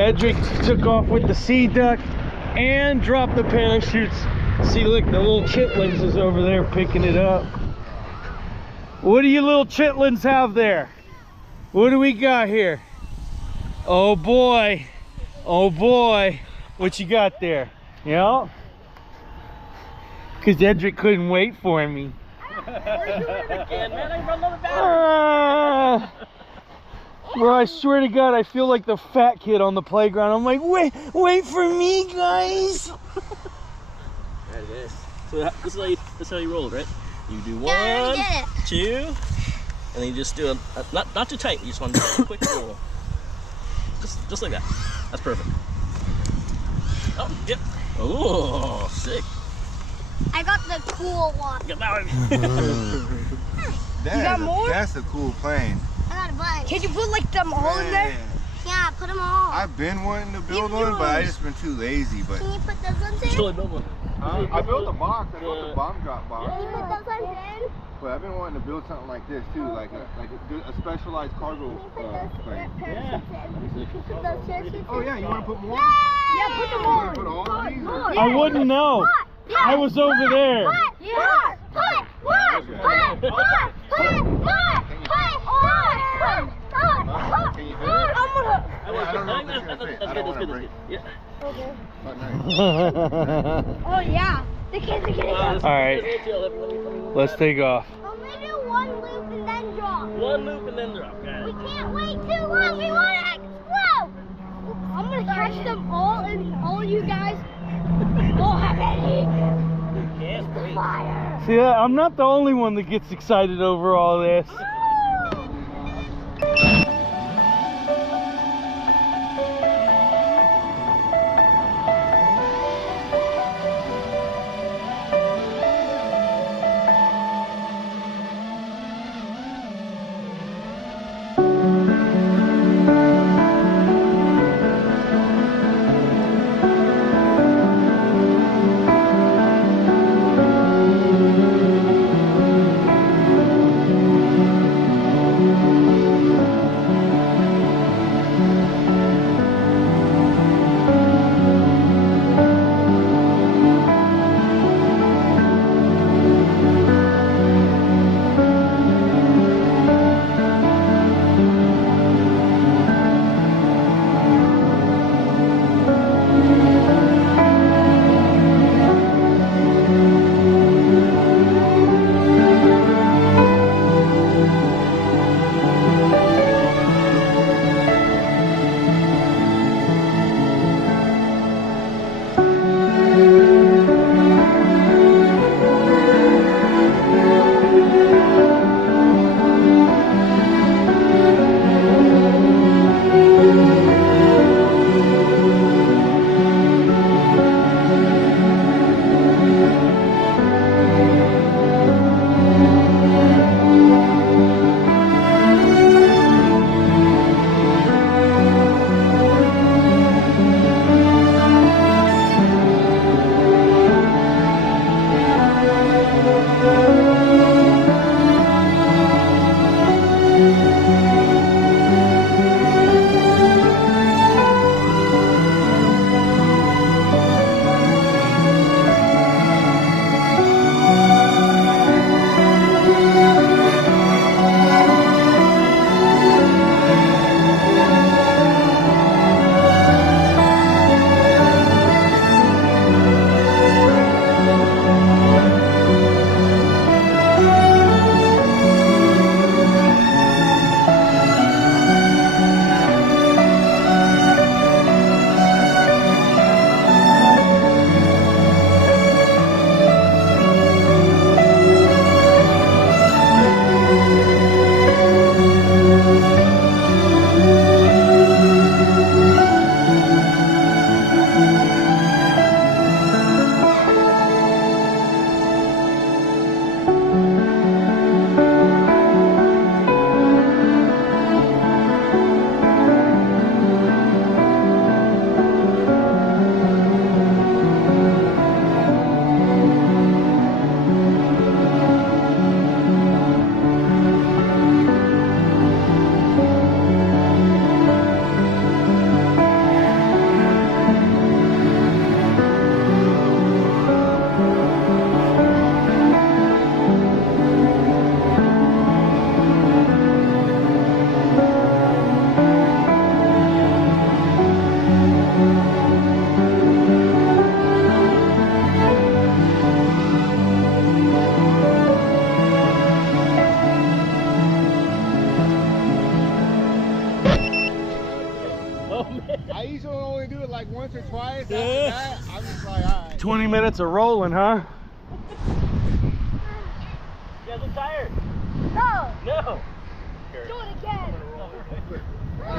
Edric took off with the sea duck and dropped the parachutes. See, look, the little chitlins is over there picking it up. What do you little chitlins have there? What do we got here? Oh boy. Oh boy. What you got there? Yeah? Because Edric couldn't wait for me. Bro, I swear to God, I feel like the fat kid on the playground. I'm like, wait for me, guys. There it is. So this is how you roll, right? You do 1, 2, and then you just do a not too tight. You just want to do a quick roll, just like that. That's perfect. Oh, yep. Oh, sick. I got the cool one. Get that one. You got more? That's a cool plane. I got a bunch. Can you put like them all in there? Yeah, put them all. I've been wanting to build one, but I just been too lazy. But can you put those ones in? Just totally build one. I built a box. I built a bomb drop box. Can you put those ones in? But I've been wanting to build something like this too, like a specialized cargo plane. Yeah. Put those parachutes. Oh yeah, you want to put more? Yeah, put them all. Put all of these? Or? I wouldn't know. I was over there. Can you fit it? I don't know if it's gonna fit. I don't want to break. Yeah. Okay. Oh, nice. Oh yeah. The kids are getting up. All right, let's take off. I'm gonna do one loop and then drop. One loop and then drop. Got We it. can't wait too long. We want to explode. I'm gonna catch them all, and all you guys will have any Can't wait. fire. See, I'm not the only one that gets excited over all this. twice after that, I'm just like, all right. 20 minutes of rolling, huh? You guys look tired. No. No. Do it again.